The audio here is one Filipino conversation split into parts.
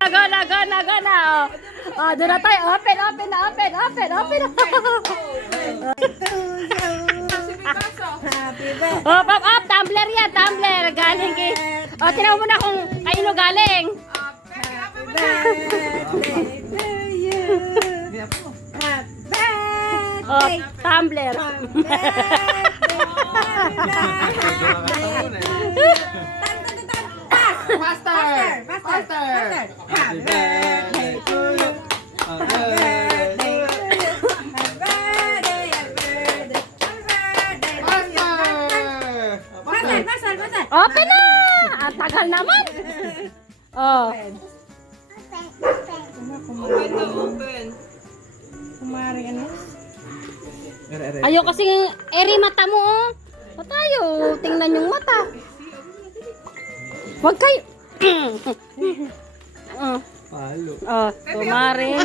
Lago, lago, lago na. Oh, oh doon na tayo. Open, open na, open, open, open. Happy birthday. oh, pop up, tumbler yan, tumbler. Galing kay... Oh, tinaw mo na kung kaino galing. Happy birthday to you. Oh, tumbler. Faster! Faster! Faster! Happy birthday to you. Happy birthday to you. Happy birthday, happy birthday, happy birthday to you. Faster! Faster! Faster! Open na! Ang tagal naman. Oh. Open to open. Kumari ano? Ayaw kasi eri mata mo oh. O tayo, tingnan yung mata. Huwag kayo. oh, Palo. oh, kumari.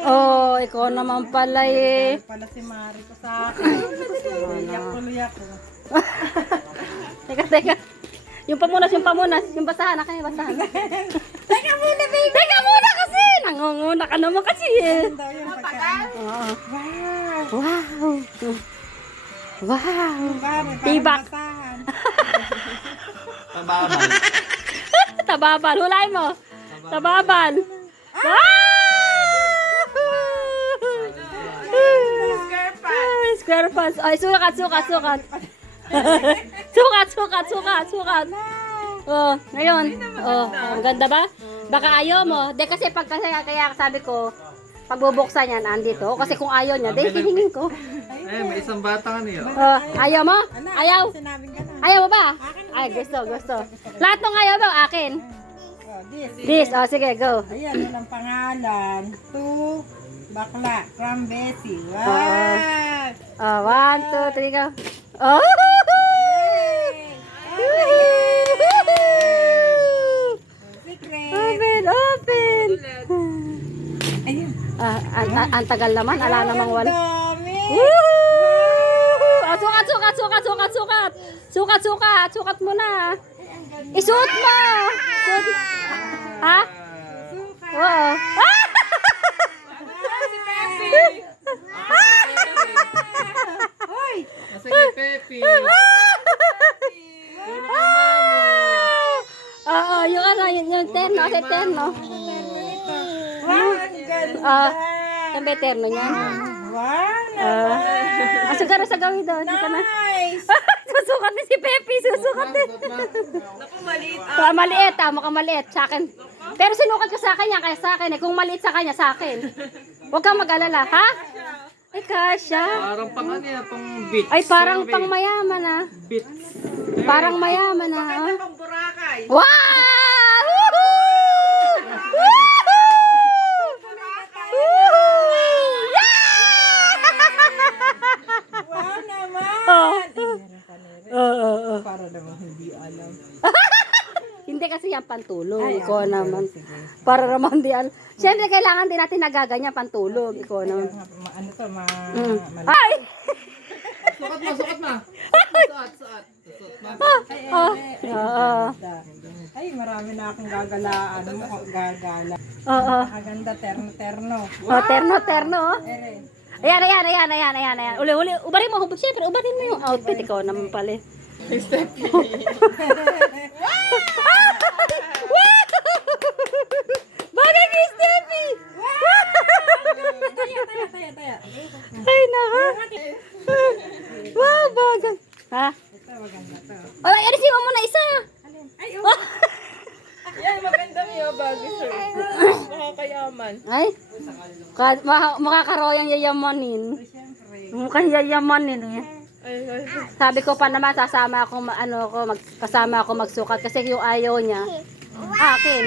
Oh, ikaw naman pala eh. Pala si Mari ko sa akin. Luyak ko, luyak ko. Teka, teka. Yung pamunas, yung pamunas. Yung basahan, akin yung basahan. Teka muna, baby! Teka muna kasi! Nangunguna ka naman kasi eh. Oo. Wow! Wow! Wow! Tibak. Tababal. Tababal. Hulay mo. Tababal. Wow! Square pants. Ay, sukat, sukat, sukat. sukat, sukat, sukat, sukat. Oh, ngayon. Oh, ang ganda ba? Baka ayaw mo. De kasi pag kasi kaya sabi ko, pagbubuksan yan, andito. Kasi kung ayaw niya, de hihingin ko. Eh, may isang bata ka niyo. Oh, ayaw mo? Ayaw? Ayaw mo ba? Ay, gusto, gusto. Lahat ng ayaw mo, akin. Oh, this. This, oh, sige, go. Ayan, yun ang pangalan. To bakla from Bessie. Wow! Oh, one, two, three, go. Oh! Open, open. Ayan. Ah, ang, tagal naman, ala namang wala. Dami. Woo! Ah, sukat, sukat, sukat, sukat, sukat. Sukat, sukat, sukat mo na. Isuot mo. Suot. Ha? Suka. Oo. Ah! Hoy! Nasa kay Pepe. Oo, yung ano, yung, yung terno, kasi terno. Wow, ang ganda. Ah, yung terno niyan? Wow, Ah, naman. ah, sigaro sa gawin doon. Na. Nice. susukat din si Pepe, susukat din. Ah, maliit ah, mukhang maliit sa akin. Pero sinukat ko sa kanya, kaya sa akin eh. Kung maliit sa kanya, sa akin. Huwag kang mag-alala, ha? Ay, kasha. Parang pang ano yan, pang beach. Ay, parang pang mayaman ah. Beach. Parang mayaman ah. oh. Pang Boracay. Wow! Woohoo! Woohoo! Woohoo! Wow naman. Oh. Ay, meron pa na rin. Oo, oo, oo. Para naman hindi alam. Yan pantulog. Ay, Ikaw ah, naman. Sige. Para naman di al. Siyempre, kailangan din natin nagaganyan pantulog. Ikaw naman. Ma- ma- Ano to, ma... Mm. Ay! Sukat mo, sukat mo. Sukat, sukat. Sukat mo. Ay, ay, ay, marami na akong gagalaan. Ano mo gagala? Oo. Maganda, terno-terno. Oh, terno, terno. Ere. Ayan, ayan, ayan, ayan, ayan, ayan. Uli, uli. Ubarin mo. hubog. Siyempre, ubarin mo yung outfit. Ikaw naman pala. eh. Bagay kay Steffi! Taya, taya, taya, taya. Ay, naka. Wow, bagay. Ha? Ito, maganda to. Ay, alisin mo muna isa. Ay, oh. Yan, niyo bago sir. Nakakayaman. Ay, ka- ma- makakaroyang yayamanin. Mukhang yayamanin eh. Ay, ay, ay. Sabi ko pa naman, sasama ako, ma- ano ko, mag, kasama ako magsukat kasi yung ayaw niya, akin.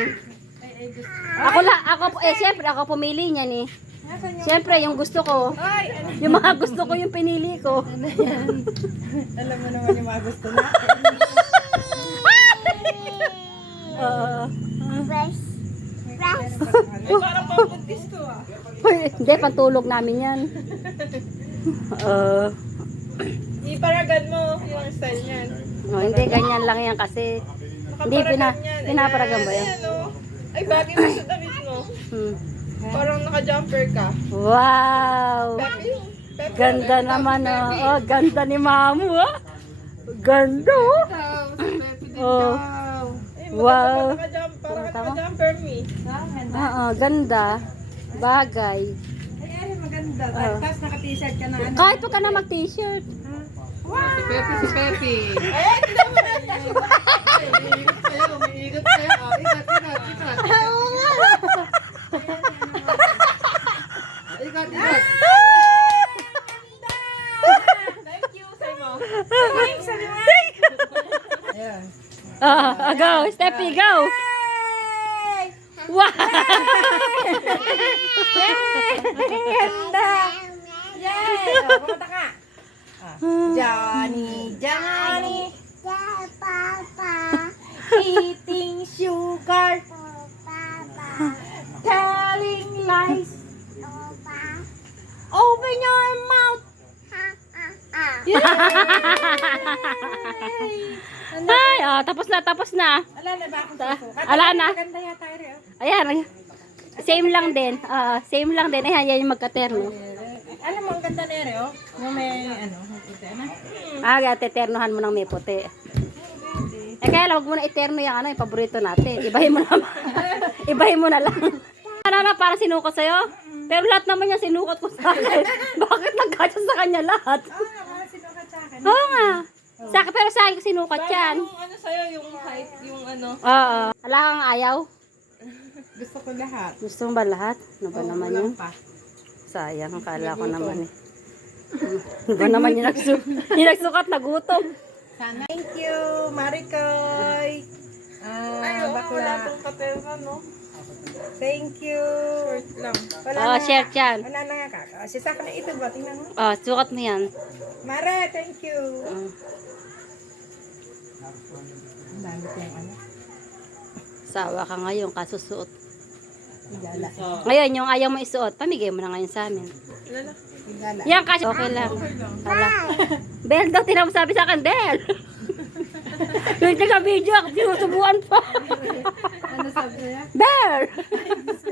Gusto. Ako la, ako, po- eh, syempre, ako pumili niya ni. Yung... Syempre, yung gusto ko, Ay, ano? yung mga gusto ko yung pinili ko. Ano yan? Alam mo naman yung mga gusto natin. Parang pambuntis to ah. Hoy, hindi, pantulog namin yan. Oo. Iparagan mo yung style niyan. oh, hindi, ganyan lang yan kasi. Hindi, pina, pinaparagan ba yan? Ayan, oh. Ay, bagay mo sa damit mo. Hmm. Parang naka-jumper ka. Wow! Pepe. Pepe. Ganda naman oh. Oh, ganda ni Mamu ah. Ganda oh. Daw, si Pepe din Oh. daw. Ay, Wow. ka naka-jump. Parang ka Tama. naka-jumper me. Oo, ganda. Bagay. Ay, ay, maganda. Oh. Tapos naka-t-shirt ka na ano. Kahit pa ka na mag-t-shirt. Si Pepe, si Pepe. Ay, umiigot sa'yo, umiigot sa'yo. Oh, ikat, ikat, ikat. Ikat, ikat. Thank you, Simo. Ayan. Ah, ah, go. Steppy, go. Wow! Ganda! Yay! Oh, kumanta ka. Ah. Johnny, Johnny. Eating sugar. Telling lies. Open your mouth. Ay, ah, tapos na, tapos na. Ala na ba akong susukat? ala na. Maganda yata rin. oh. Ayan. Same lang din. Ah, same lang din. Ayan, yan yung magkaterno. Alam mo, ang ganda na rin, oh. Yung may, ano, puti na. Ah, kaya teternohan mo ng may puti. Eh kaya lang, huwag mo na iterno yung ano, yung paborito natin. Ibahin mo na. Ibahin mo na lang. Ano na, parang sinukot sa'yo? Pero lahat naman yung sinukot ko sa akin. Bakit nagkasya sa kanya lahat? Oo nga, mga sinukat sa akin. Oo nga. Sa akin, pero sa akin sinukat yan. Yung ano sa'yo, yung height, yung ano. Oo. Wala kang ayaw? Gusto ko lahat. Gusto mo ba lahat? Ano ba naman yun? Kulang pa. Sayang, akala ko naman eh. Ano ba naman yung, nagsu yung nagsukat na gutom? Sana. Thank you, Marikoy. Ah, Ay, oo, wala bakla. tong katera, no? Thank you. Short lang. Wala na. share yan. Wala na nga kaka. Si Saka na ito ba? Tingnan mo. Oh, sukat mo yan. Mare, thank you. Mm. Ang dami ko yung ano. Sawa ka ngayon, kasusuot. Igala. Ngayon, yung ayaw mo isuot, pamigay mo na ngayon sa amin. Wala na. Igala. Yan, kasi okay lang. Hala. Bel daw, tinawag sabi sa akin, Bel. Yung taga video, ako sinusubuan pa. Ano sabi niya? Bel! Gusto